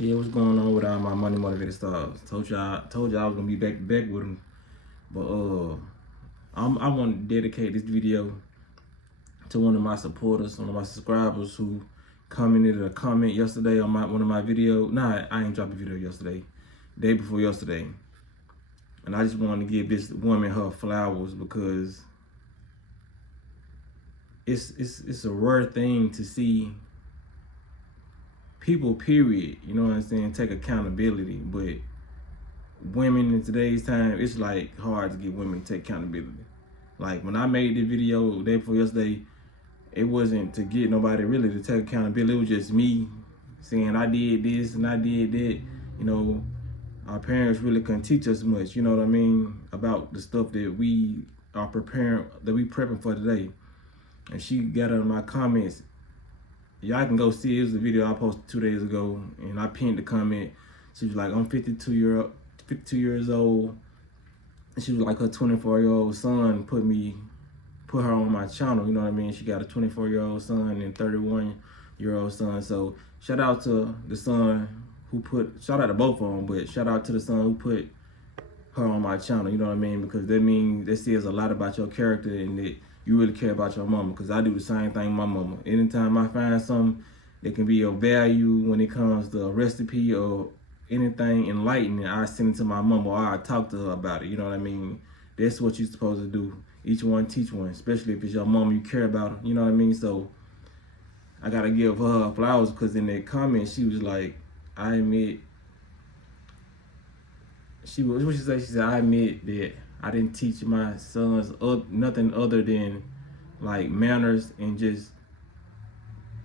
Yeah, what's going on with all my money motivated stars? Told y'all I was gonna be back with them, but I want to dedicate this video to one of my supporters, one of my subscribers who commented a comment yesterday on one of my videos. Nah, I ain't dropped a video yesterday, day before yesterday, and I just wanted to give this woman her flowers because it's a rare thing to see people, period, you know what I'm saying, take accountability. But women in today's time, it's like hard to get women to take accountability. Like when I made this video the day before yesterday, it wasn't to get nobody really to take accountability. It was just me saying I did this and I did that. You know, our parents really couldn't teach us much, you know what I mean, about the stuff that we are prepping for today. And she got on my comments. Y'all can go see it. It was a video I posted 2 days ago, and I pinned the comment. She was like, I'm 52 years old. And she was like, her 24-year-old son put her on my channel. You know what I mean? She got a 24-year-old son and 31-year-old son. So shout out to the son shout out to both of them, but shout out to the son who put her on my channel. You know what I mean? Because that says a lot about your character and that you really care about your mama. Because I do the same thing with my mama. Anytime I find something that can be of value when it comes to a recipe or anything enlightening, I send it to my mama or I talk to her about it. You know what I mean? That's what you're supposed to do. Each one teach one, especially if it's your mama you care about her. You know what I mean? So I gotta give her flowers because in that comment she was like, I admit, what she said? She said, I admit that I didn't teach my sons nothing other than like manners and just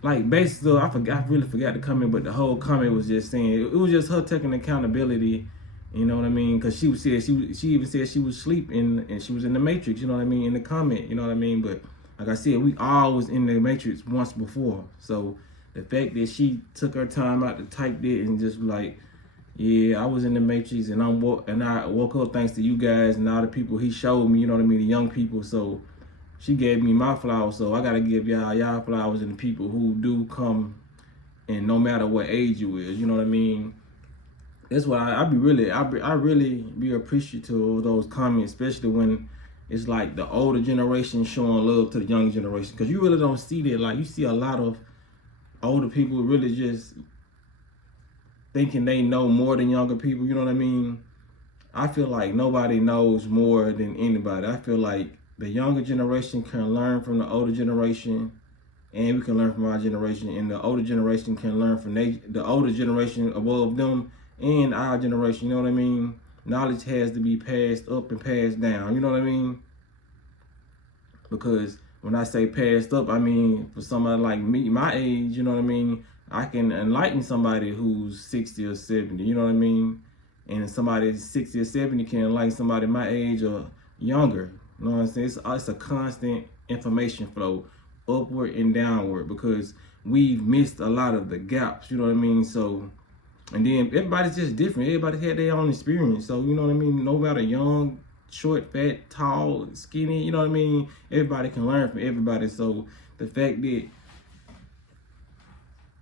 like basically, I really forgot the comment, but the whole comment was just saying it was just her taking accountability. You know what I mean? Because she even said she was sleeping and she was in the Matrix. You know what I mean? In the comment, you know what I mean? But like I said, we all was in the Matrix once before. So the fact that she took her time out to type it and just like, yeah, I was in the Matrix and I woke up thanks to you guys and all the people he showed me. You know what I mean? The young people. So she gave me my flowers, so I gotta give y'all flowers and the people who do come, and no matter what age you is, you know what I mean. That's why I really be appreciative of those comments, especially when it's like the older generation showing love to the younger generation, because you really don't see that. Like you see a lot of older people really just thinking they know more than younger people. You know what I mean? I feel like nobody knows more than anybody. I feel like the younger generation can learn from the older generation, and we can learn from our generation, and the older generation can learn from the older generation above them and our generation. You know what I mean? Knowledge has to be passed up and passed down. You know what I mean? Because when I say passed up, I mean for somebody like me, my age, you know what I mean? I can enlighten somebody who's 60 or 70, you know what I mean? And somebody 60 or 70 can enlighten somebody my age or younger. You know what I'm saying? It's a constant information flow, upward and downward, because we've missed a lot of the gaps, you know what I mean? So, and then everybody's just different. Everybody had their own experience. So, you know what I mean? No matter young, short, fat, tall, skinny, you know what I mean? Everybody can learn from everybody. So the fact that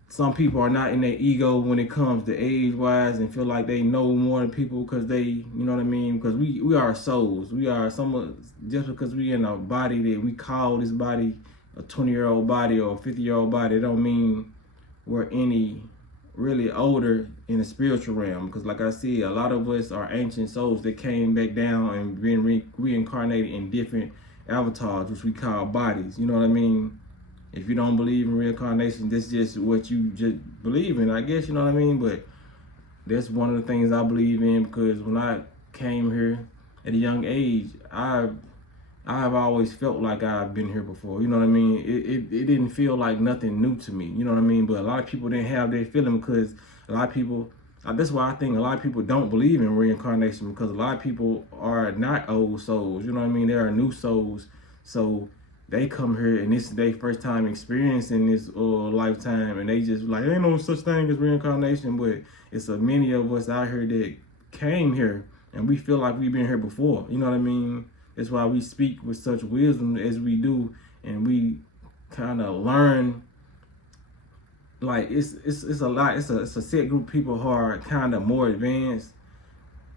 some people are not in their ego when it comes to age-wise and feel like they know more than people because they, you know what I mean? Because we are souls. We are just because we in a body that we call this body a 20-year-old body or a 50-year-old body, it don't mean we're any really older in the spiritual realm. Because like I said, a lot of us are ancient souls that came back down and been reincarnated in different avatars, which we call bodies. You know what I mean? If you don't believe in reincarnation, that's just what you just believe in, I guess, you know what I mean? But that's one of the things I believe in, because when I came here at a young age, I've always felt like I've been here before, you know what I mean? It didn't feel like nothing new to me, you know what I mean? But a lot of people didn't have that feeling, because a lot of people, that's why I think a lot of people don't believe in reincarnation, because a lot of people are not old souls, you know what I mean? They are new souls. So they come here and this is their first time experiencing this lifetime, and they just like, ain't no such thing as reincarnation. But it's a many of us out here that came here and we feel like we've been here before, you know what I mean? That's why we speak with such wisdom as we do, and we kind of learn like it's a lot. It's a set group of people who are kind of more advanced,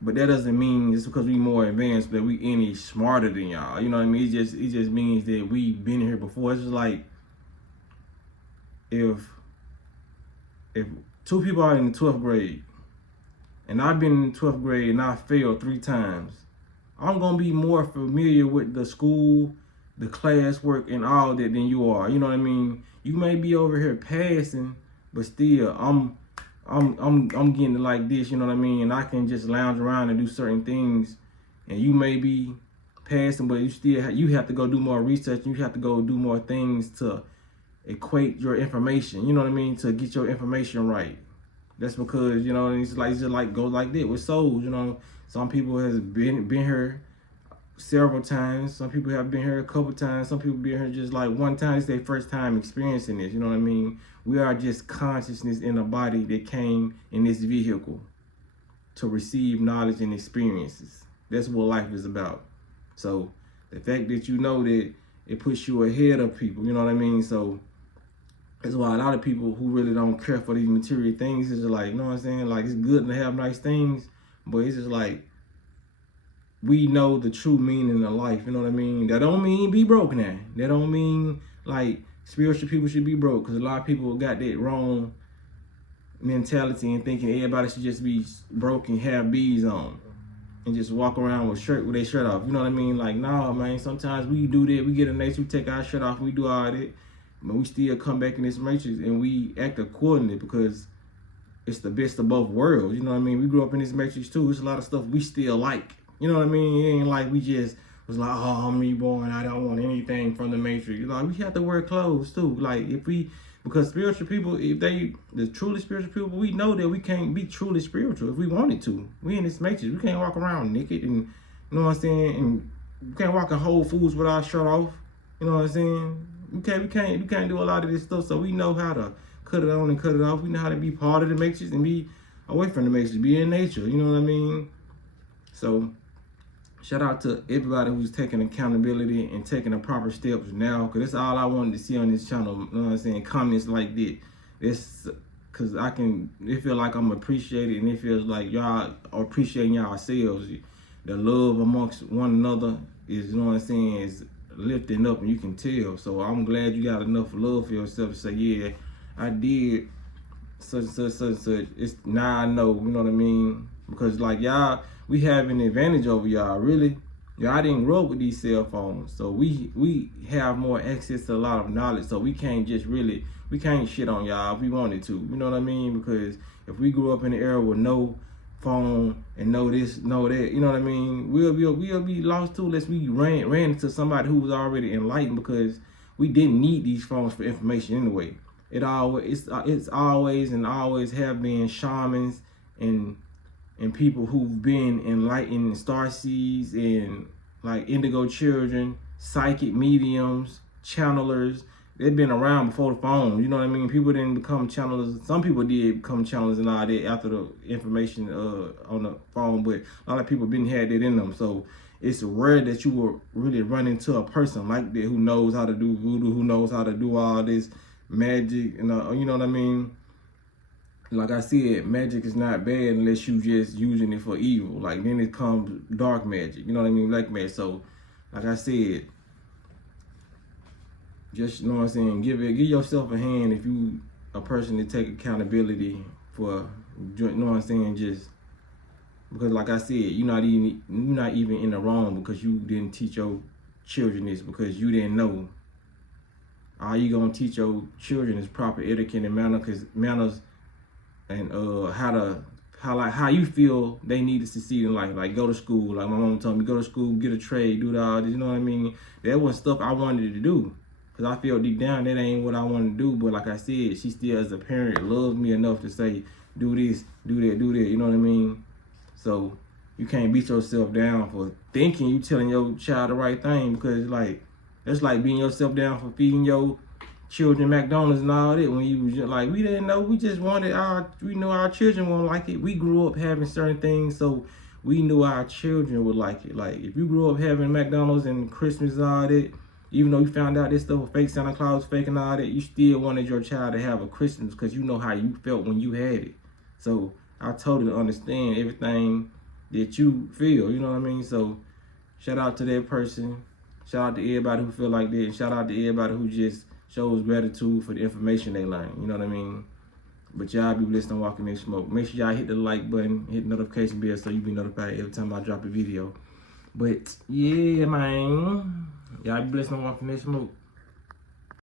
but that doesn't mean it's because we more advanced that we any smarter than y'all. You know what I mean? It just means that we've been here before. It's just like if two people are in the 12th grade and I've been in the 12th grade and I failed 3 times, I'm gonna be more familiar with the school, the classwork, and all that than you are. You know what I mean? You may be over here passing, but still, I'm getting it like this. You know what I mean? And I can just lounge around and do certain things, and you may be passing, but you have to go do more research. You have to go do more things to equate your information. You know what I mean? To get your information right. That's because, you know, it's just like goes like that with souls. You know, some people has been here several times. Some people have been here a couple times. Some people been here just like one time. It's their first time experiencing this. You know what I mean? We are just consciousness in a body that came in this vehicle to receive knowledge and experiences. That's what life is about. So the fact that you know that it puts you ahead of people, you know what I mean? So that's why a lot of people who really don't care for these material things is just like, you know what I'm saying? Like, it's good to have nice things, but it's just like, we know the true meaning of life, you know what I mean? That don't mean be broke now. That don't mean like spiritual people should be broke, because a lot of people got that wrong mentality and thinking everybody should just be broke and have bees on and just walk around with their shirt off. You know what I mean? Like, nah, man, sometimes we do that. We get in nature, we take our shirt off, we do all that, but we still come back in this matrix and we act accordingly because it's the best of both worlds. You know what I mean? We grew up in this matrix too. There's a lot of stuff we still like. You know what I mean? It ain't like we just was like, oh, I'm reborn, I don't want anything from the matrix. Like, we have to wear clothes too. Like, because spiritual people, the truly spiritual people, we know that we can't be truly spiritual if we wanted to. We in this matrix. We can't walk around naked and, you know what I'm saying? And we can't walk in Whole Foods with our shirt off. You know what I'm saying? We can't do a lot of this stuff. So we know how to cut it on and cut it off. We know how to be part of the matrix and be away from the matrix, be in nature. You know what I mean? So shout out to everybody who's taking accountability and taking the proper steps now, because that's all I wanted to see on this channel. You know what I'm saying? Comments like that. That's because it feel like I'm appreciated, and it feels like y'all are appreciating yourselves. The love amongst one another is, you know what I'm saying, is lifting up, and you can tell. So I'm glad you got enough love for yourself to say, yeah, I did such. It's now I know, you know what I mean? Because like y'all, we have an advantage over y'all, really. Y'all didn't grow up with these cell phones, so we have more access to a lot of knowledge, so we can't shit on y'all if we wanted to, you know what I mean? Because if we grew up in the era with no phone and know this, know that, you know what I mean, we'll be lost too unless we ran into somebody who was already enlightened, because we didn't need these phones for information anyway. It's always and always have been shamans and people who've been enlightened, star seeds, and like indigo children, psychic mediums, channelers. They've been around before the phone. You know what I mean? People didn't become channelers. Some people did become channelers and all that after the information on the phone, but a lot of people didn't have that in them. So it's rare that you will really run into a person like that who knows how to do voodoo, who knows how to do all this magic, and you know what I mean? Like I said, magic is not bad unless you just using it for evil. Like, then it comes dark magic, you know what I mean? Black magic. So, like I said, just, you know what I'm saying, give yourself a hand if you a person to take accountability for, you know what I'm saying, just because like I said, you're not even in the wrong because you didn't teach your children this, because you didn't know. All you gonna teach your children is proper etiquette and manners and how you feel they need to succeed in life. Like, go to school. Like my mom told me, go to school, get a trade, do all this, you know what I mean? That was stuff I wanted to do, because I feel deep down that ain't what I want to do. But like I said, she still, as a parent, loves me enough to say, do this, do that, you know what I mean? So you can't beat yourself down for thinking you telling your child the right thing, because like, that's like beating yourself down for feeding your children McDonald's and all that, when you was just like, we didn't know, we just wanted we knew our children won't like it. We grew up having certain things, so we knew our children would like it. Like, if you grew up having McDonald's and Christmas and all that, Even though you found out this stuff was fake, Santa Claus fake and all that, you still wanted your child to have a Christmas because you know how you felt when you had it. So I totally understand everything that you feel, you know what I mean? So shout out to that person. Shout out to everybody who feel like that. And shout out to everybody who just shows gratitude for the information they learn, you know what I mean? But y'all be blessed on Walking in Smoke. Make sure y'all hit the like button, hit the notification bell so you be notified every time I drop a video. But yeah, man. Y'all be blessed on Walking in Smoke.